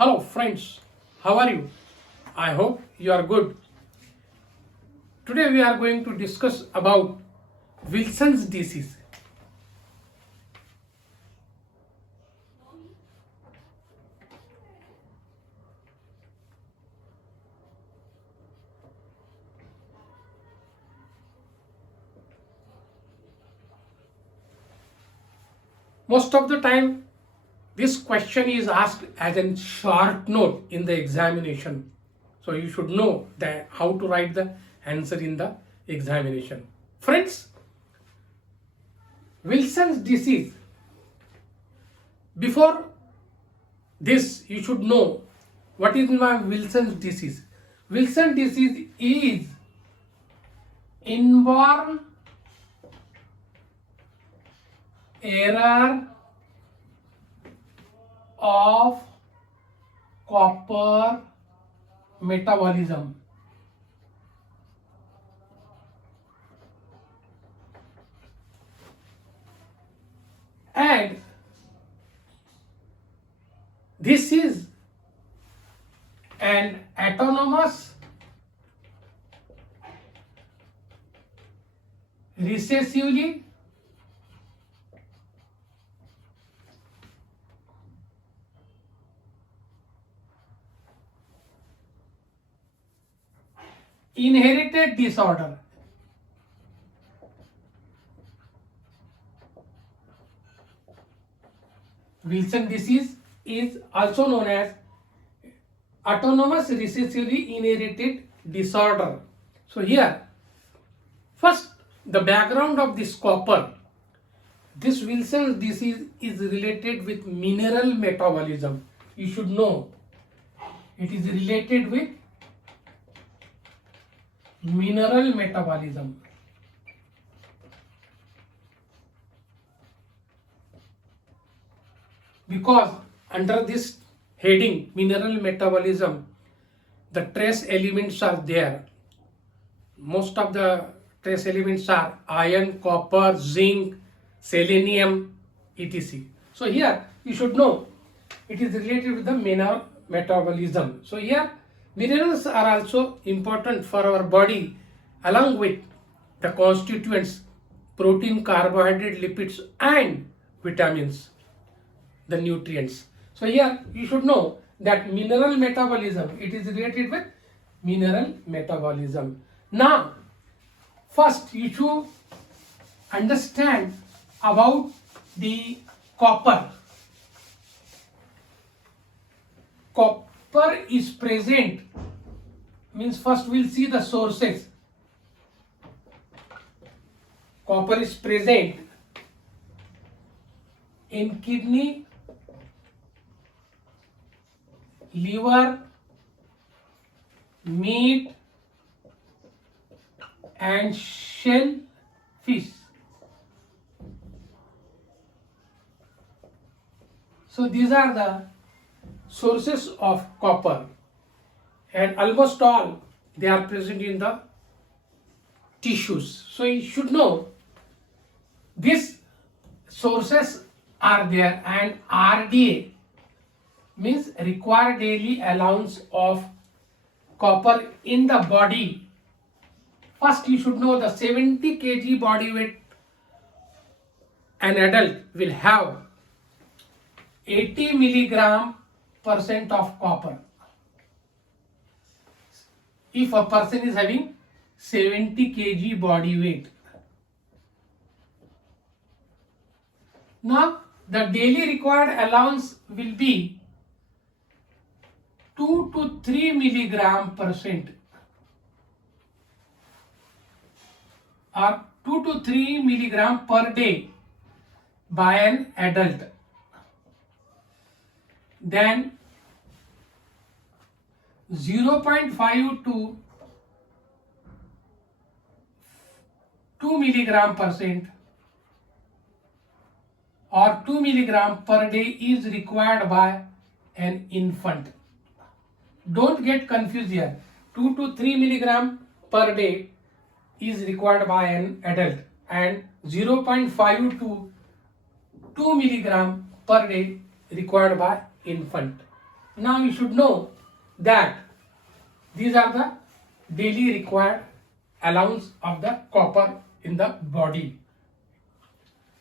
Hello friends, how are you? I hope you are good. Today we are going to discuss about Wilson's disease. Most of the time this question is asked as a short note in the examination. So you should know that how to write the answer in the examination. Friends, Wilson's disease. Before this, you should know what is my Wilson's disease. Wilson's disease is inborn error of copper metabolism. And this is an autonomous recessively inherited disorder. Wilson disease is also known as autonomous recessively inherited disorder. So here, first the background of this copper. This Wilson's disease is related with mineral metabolism. You should know it is related with mineral metabolism. Because under this heading, mineral metabolism, the trace elements are there. Most of the trace elements are iron, copper, zinc, selenium, etc. So here you should know it is related with the mineral metabolism. So here minerals are also important for our body along with the constituents protein, carbohydrate, lipids and vitamins, the nutrients. So here you should know that mineral metabolism, it is related with mineral metabolism. Now first you should understand about the copper. Copper is present, means first we'll see the sources. Copper is present in kidney, liver, meat and shellfish. So these are the sources of copper, and almost all they are present in the tissues. So you should know these sources are there, and RDA means required daily allowance of copper in the body. First you should know the 70 kg body weight an adult will have 80 milligram percent of copper. If a person is having 70 kg body weight. Now the daily required allowance will be 2 to 3 milligram percent, or 2 to 3 milligram per day by an adult. Then 0.5 to 2 milligram percent or 2 milligram per day is required by an infant. Don't get confused here. 2 to 3 milligram per day is required by an adult, and 0.5 to 2 milligram per day required by infant. Now you should know that these are the daily required allowance of the copper in the body.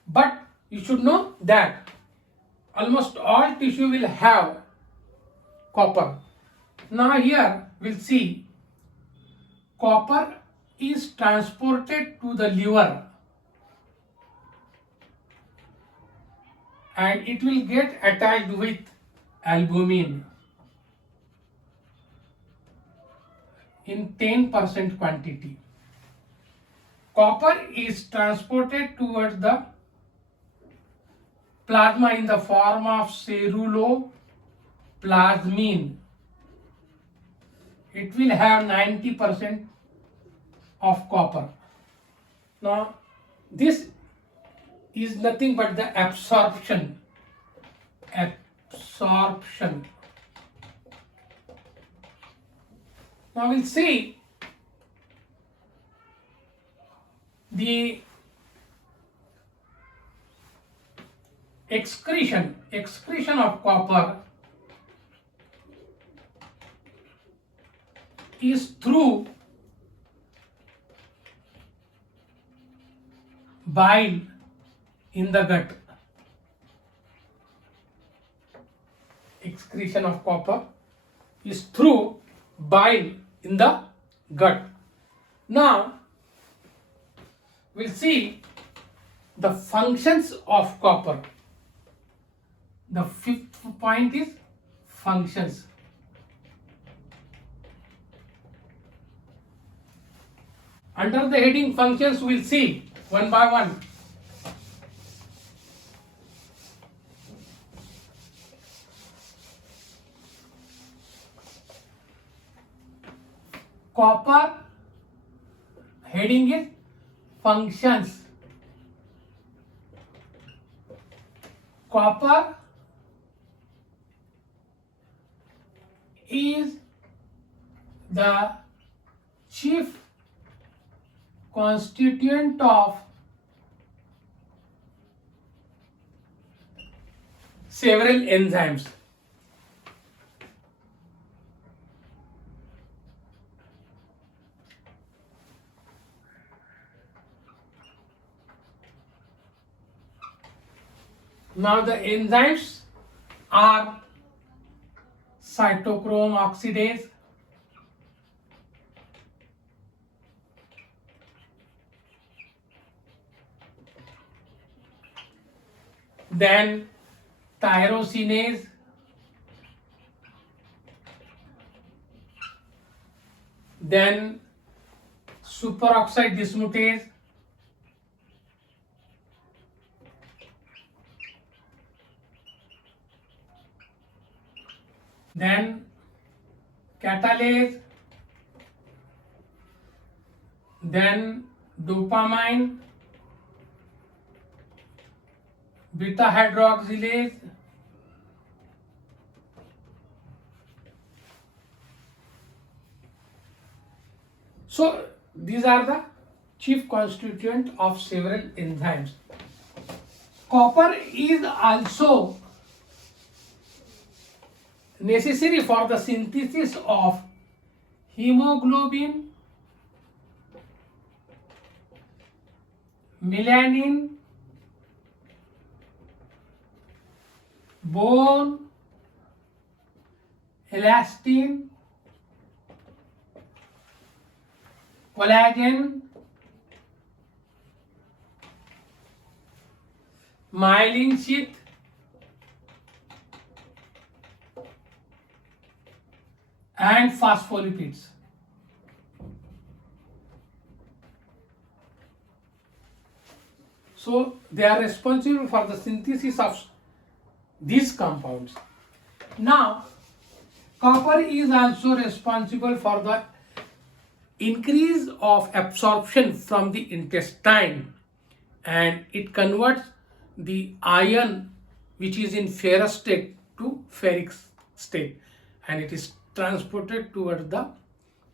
But you should know that almost all tissue will have copper. Now here we'll see copper is transported to the liver and it will get attached with albumin in 10% quantity. Copper is transported towards the plasma in the form of ceruloplasmin. It will have 90% of copper. Now this is nothing but the absorption. Now we'll see the excretion of copper is through bile in the gut. Excretion of copper is through bile in the gut. Now we'll see the functions of copper. The fifth point is functions. Under the heading functions, we'll see one by one. Copper heading is functions. Copper is the chief constituent of several enzymes. Now the enzymes are cytochrome oxidase, then tyrosinase, then superoxide dismutase, then catalase, then dopamine, beta hydroxylase, so these are the chief constituent of several enzymes. Copper is also necessary for the synthesis of hemoglobin, melanin, bone, elastin, collagen, myelin sheath, and phospholipids. So they are responsible for the synthesis of these compounds. Now copper is also responsible for the increase of absorption from the intestine, and it converts the iron which is in ferrous state to ferric state, and it is transported towards the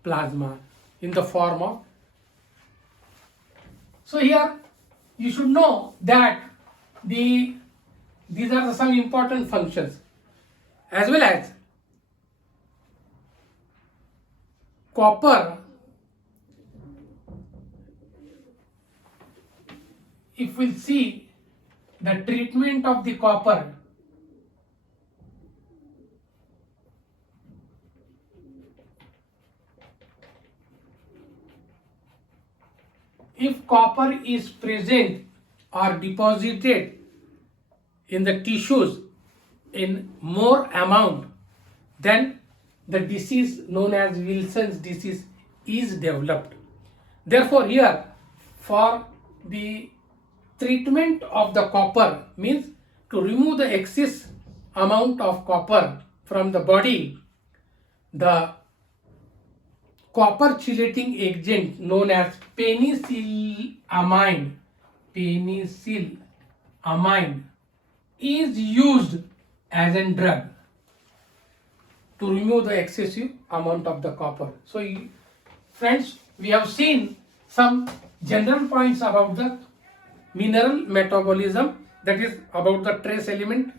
plasma in the form of. So here you should know that these are some important functions, as well as copper, if we see the treatment of the copper, if copper is present or deposited in the tissues in more amount, then the disease known as Wilson's disease is developed. Therefore, here for the treatment of the copper, means to remove the excess amount of copper from the body, the copper chelating agent known as penicillamine is used as a drug to remove the excessive amount of the copper. So friends, we have seen some general points about the mineral metabolism, that is about the trace element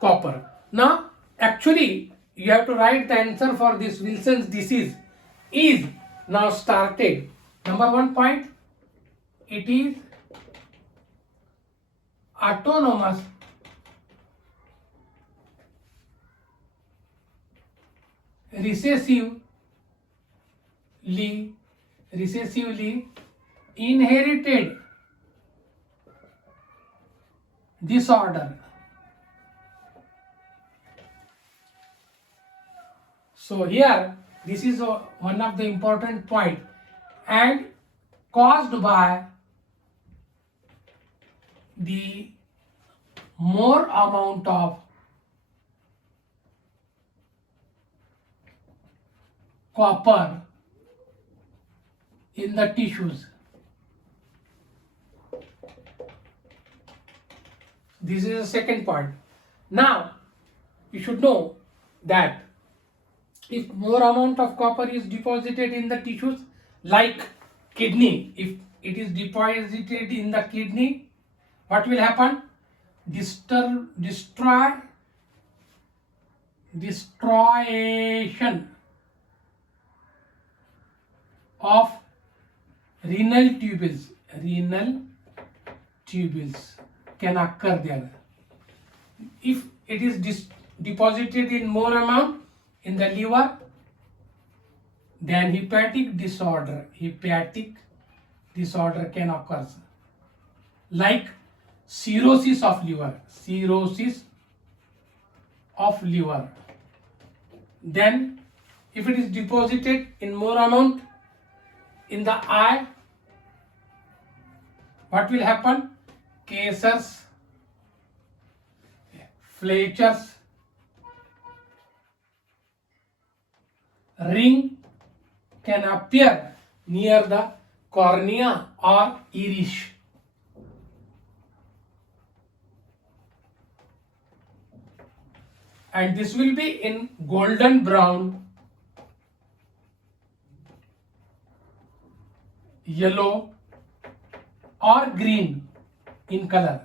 copper. Now actually you have to write the answer for this Wilson's disease is now started. Number 1 point, it is autonomous recessively inherited disorder. So here this is one of the important point, and caused by the more amount of copper in the tissues. This is the second point. Now you should know that if more amount of copper is deposited in the tissues, like kidney, if it is deposited in the kidney, what will happen? Destroyation of renal tubules can occur there. If it is deposited in more amount in the liver, then hepatic disorder can occur, like cirrhosis of liver. Then if it is deposited in more amount in the eye, what will happen? Cancers, Fletcher's, ring can appear near the cornea or iris. And this will be in golden brown, yellow or green in color.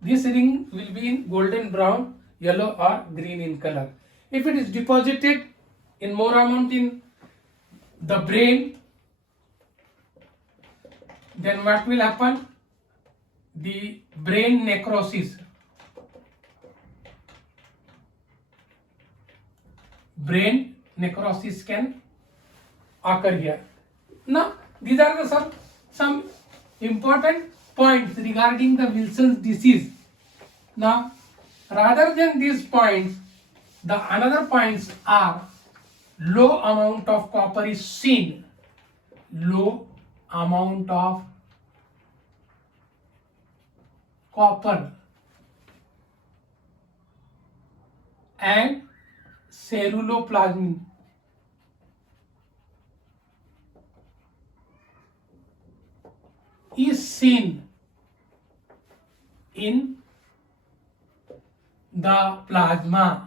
This ring will be in golden brown, yellow or green in color. If it is deposited in more amount in the brain, then what will happen? The brain necrosis. Brain necrosis can occur here. Now these are the some important points regarding the Wilson's disease. Now rather than these points, the another points are low amount of copper is seen. Low amount of copper and ceruloplasmin is seen in the plasma.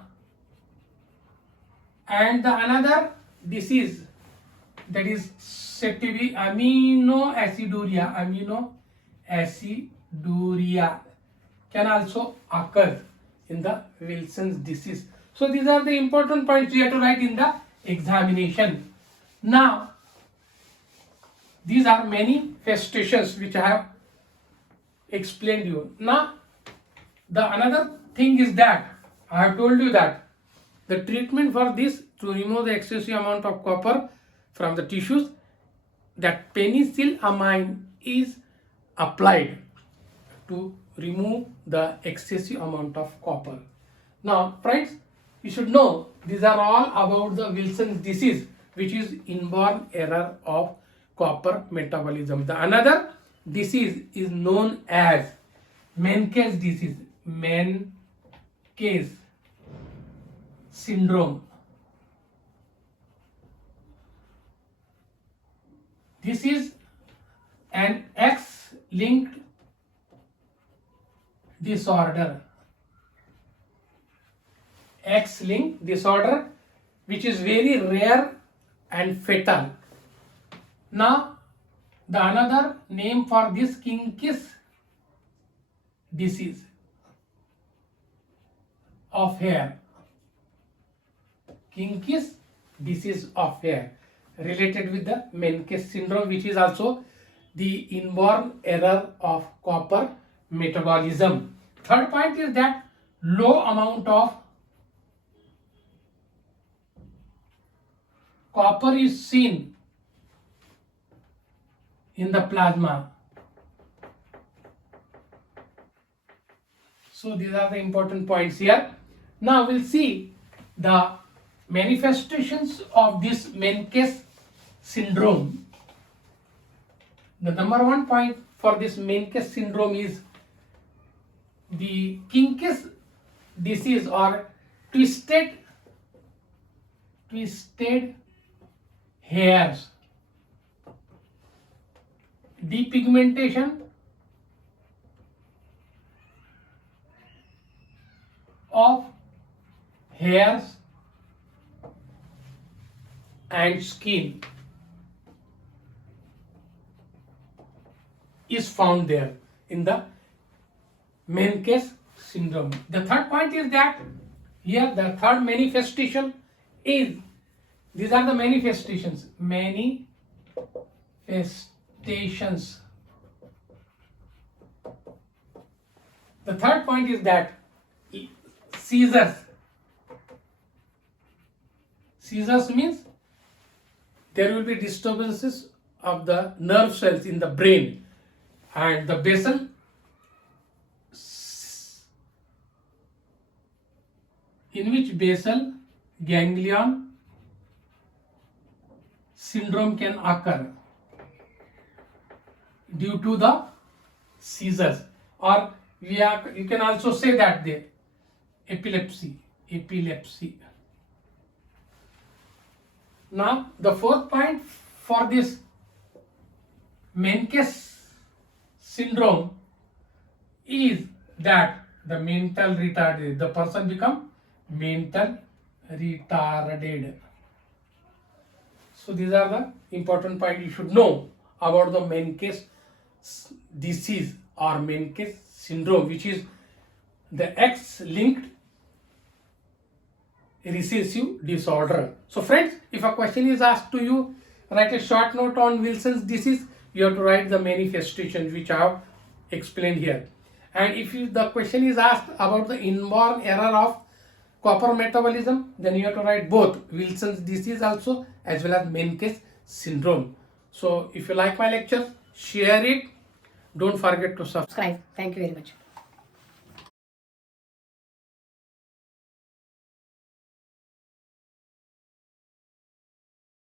And the another disease, that is said to be aminoaciduria can also occur in the Wilson's disease. So these are the important points you have to write in the examination. Now, these are manifestations which I have explained you. Now, the another thing is that I have told you that the treatment for this, to remove the excessive amount of copper from the tissues, that penicillamine is applied to remove the excessive amount of copper. Now, friends, you should know these are all about the Wilson's disease, which is inborn error of copper metabolism. The another disease is known as Menkes disease, Menkes syndrome. This is an X-linked disorder. X-linked disorder, which is very rare and fatal. Now, the another name for this Menkes disease of hair. Menkes disease of hair, related with the Menkes syndrome, which is also the inborn error of copper metabolism. Third point is that low amount of copper is seen in the plasma. So these are the important points here. Now we'll see the manifestations of this Menkes syndrome. The number one point for this Menkes syndrome is the Menkes disease or twisted hairs, depigmentation of hairs and skin is found there in the Menkes syndrome. The third point is that here the third manifestation is, these are the manifestations. The third point is that seizures. Seizures means there will be disturbances of the nerve cells in the brain, and the basal in which basal ganglion syndrome can occur due to the seizures, or you can also say that the epilepsy. Now the fourth point for this Menkes syndrome is that the mental retarded, the person become mental retarded. So these are the important points you should know about the Menkes disease or Menkes syndrome, which is the X-linked recessive disorder. So friends, if a question is asked to you, write a short note on Wilson's disease. You have to write the manifestations which I have explained here. And if the question is asked about the inborn error of copper metabolism, then you have to write both Wilson's disease also as well as Menkes syndrome. So if you like my lecture, share it. Don't forget to subscribe. Thank you very much.